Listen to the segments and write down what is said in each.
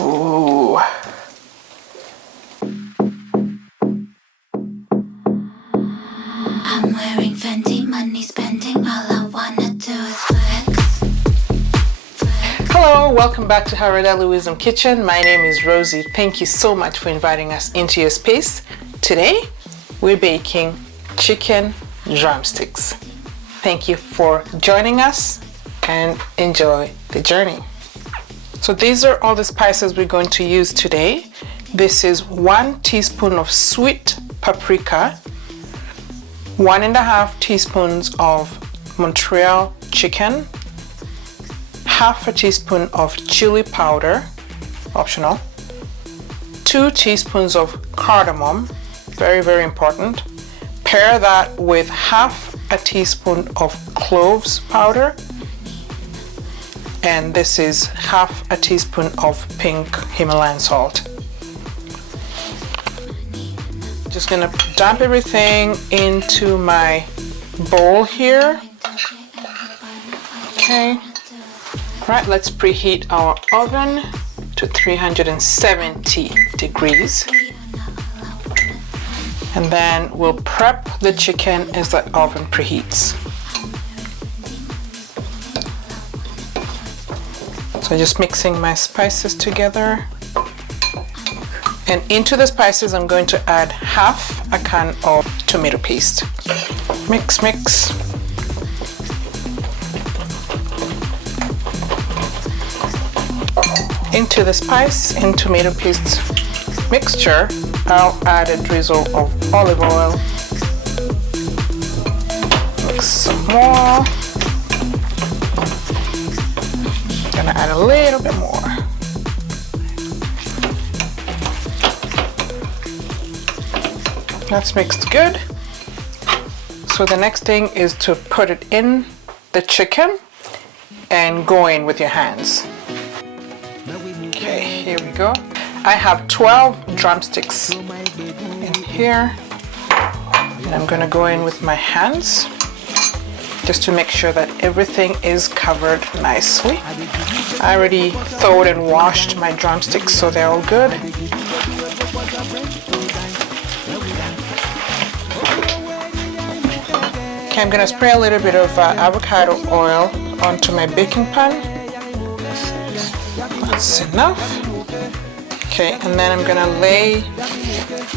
Ooh. I'm wearing Fendi, money spending, all I wanna do is flex. Hello, welcome back to Harodelli Wisdom Kitchen. My name is Rosie. Thank you so much for inviting us into your space. Today, we're baking chicken drumsticks. Thank you for joining us and enjoy the journey. So these are all the spices we're going to use today. This is 1 teaspoon of sweet paprika, 1.5 teaspoons of Montreal chicken, half a teaspoon of chili powder, optional, 2 teaspoons of cardamom, very, very important. Pair that with half a teaspoon of cloves powder, and this is half a teaspoon of pink Himalayan salt. Just gonna dump everything into my bowl here. Okay. Right, let's preheat our oven to 370 degrees. And then we'll prep the chicken as the oven preheats. So just mixing my spices together. And into the spices, I'm going to add half a can of tomato paste. Mix, mix. Into the spice and tomato paste mixture, I'll add a drizzle of olive oil. Mix some more. Gonna add a little bit more. That's mixed good. So the next thing is to put it in the chicken and go in with your hands. Okay, here we go. I have 12 drumsticks in here, and I'm gonna go in with my hands just to make sure that everything is covered nicely. I already thawed and washed my drumsticks, so they're all good. Okay, I'm gonna spray a little bit of avocado oil onto my baking pan. That's enough. Okay, and then I'm gonna lay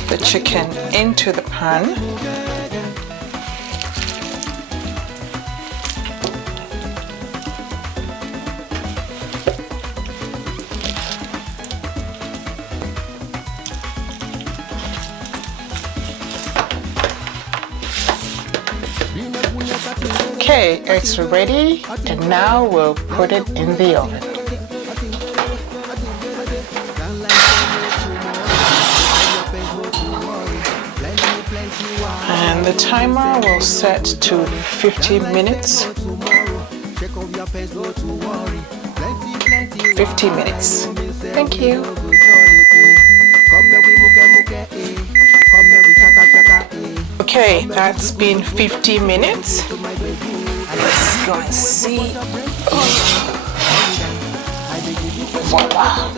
the chicken into the pan. Okay, it's ready, and now we'll put it in the oven. And the timer will set to 50 minutes. 50 minutes. Thank you. Okay, that's been 50 minutes. Let's go and see. Voila.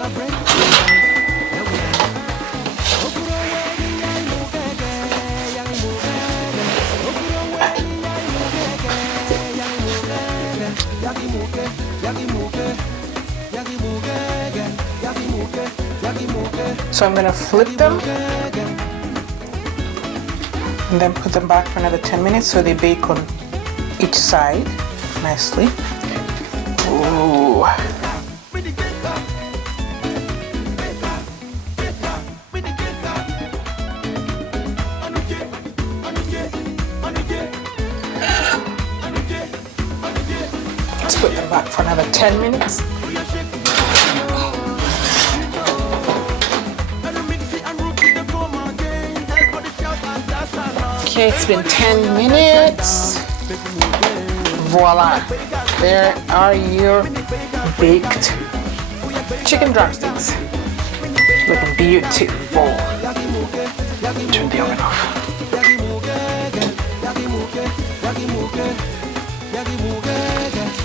So I'm going to flip them and then put them back for another 10 minutes so they bake on each side nicely. Ooh. Let's put them back for another 10 minutes. Okay, it's been 10 minutes. Voila, there are your baked chicken drumsticks. Looking beautiful. Turn the oven off.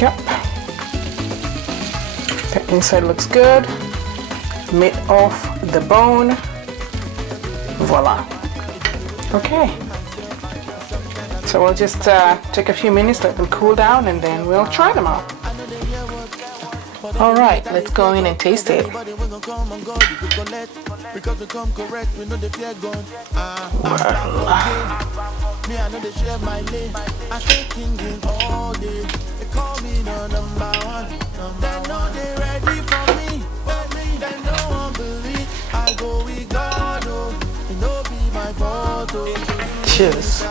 Yep. The inside looks good. meat off the bone. Voila. Okay. So we'll just take a few minutes, let them cool down, and then we'll try them out. All right, let's go in and taste it. Wow. Cheers.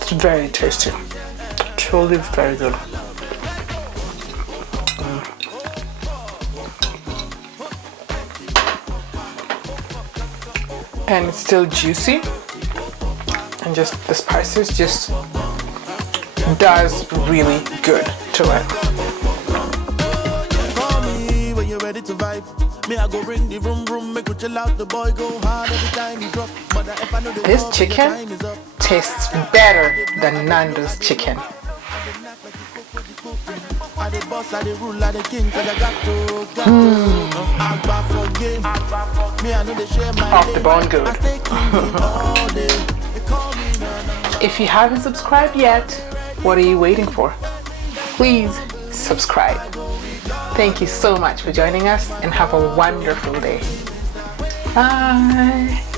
It's very tasty. Truly very good. And it's still juicy, and just the spices just does really good to it. This chicken tastes better than Nando's chicken. Off the bone good. If you haven't subscribed yet, what are you waiting for? Please subscribe. Thank you so much for joining us, and have a wonderful day. Bye.